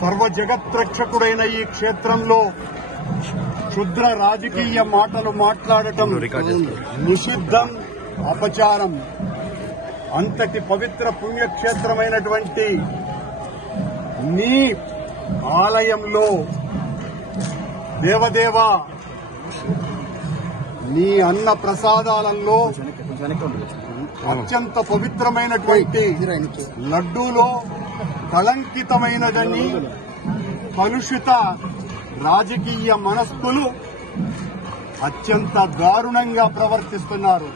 సర్వ జగత్రక్షకుడైన ఈ క్షేత్రంలో క్షుద్ర రాజకీయ మాటలు మాట్లాడటం నిషిద్ధం, అపచారం. అంతటి పవిత్ర పుణ్యక్షేత్రమైనటువంటి నీ ఆలయంలో దేవదేవ నీ అన్న ప్రసాదాలలో అత్యంత పవిత్రమైనటువంటి లడ్డూలో కళంకితమైనదని కలుషిత రాజకీయ మనస్కులు అత్యంత దారుణంగా ప్రవర్తిస్తున్నారు.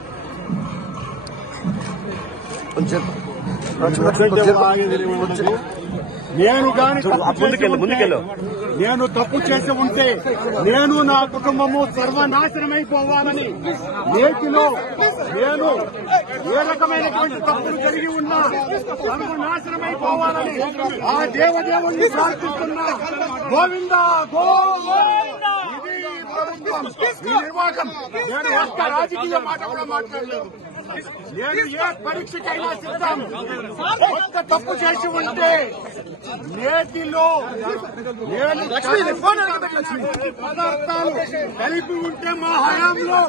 నేను తప్పు చేసి ఉంటే నేను నా కుటుంబము సర్వనాశనమైపోవాలని, నేటిలో నేను ఏ రకమైనటువంటి తప్పులు కలిగి ఉన్నా సర్వనాశనమైపోవాలని ఆ దేవదేవుణ్ణి ప్రార్థిస్తున్నా. గోవిందా గోవిందా. ఇది ప్రభుత్వం, ఈ నిర్వాహకం. నేను ఒక్క రాజకీయ మాట కూడా మాట్లాడలేదు. నేను ఏ పరీక్షకైనా సిద్ధం. ఒక్క తప్పు చేసి ఉంటే నేటిలో నేను పదార్థాలు కలిపి ఉంటే మా హయాంలో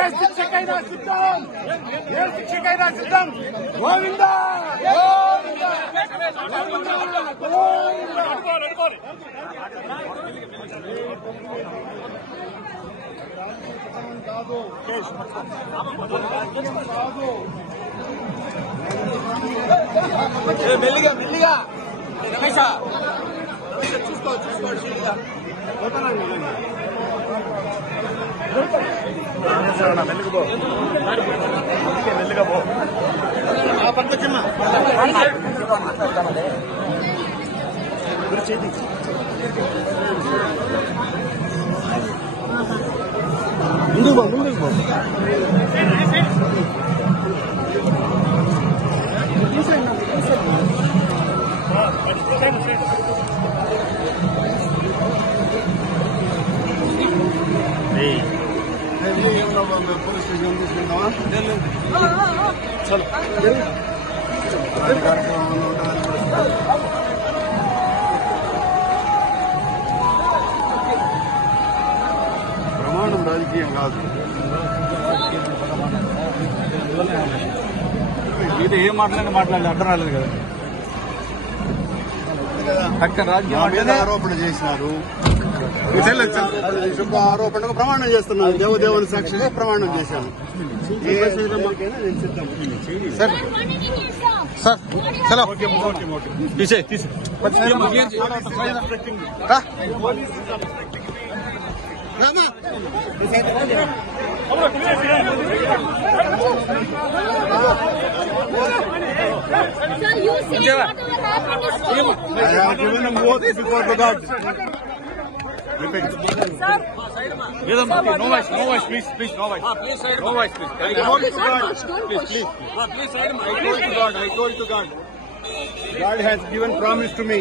ఏ శిక్షకైనా సిద్ధం, ఏ శిక్షకైనా సిద్ధం. గోవిందా మెల్లిగా మెల్లిగా రమేష చూసుకోండి మెల్లిగా పో పట్టుకొచ్చమ్మా. ముందుకు పో, ముందుకు పో. పోలీస్ స్టేషన్ తీసుకెళ్తావా? ప్రమాణం రాజకీయం కాదు. ఇది ఏం మాట్లాడలేదు అర్థం రాలేదు కదా. అక్కడ రాజకీయ ఆరోపణ చేసినారు. ఆరోపణకు ప్రమాణం చేస్తున్నాను. దేవదేవుని సాక్షిగా ప్రమాణం చేశాను. ఏ శ్రీరామకైనా నేను సిద్ధం. సార్ సార్ చలో తీసే తీసే Sir, you say whatever happened is true. I have given an oath before the God. Sir, no voice, please, no voice. Please side. No voice, please. I told to God. don't push. Please side. I told to God. God has given promise to me.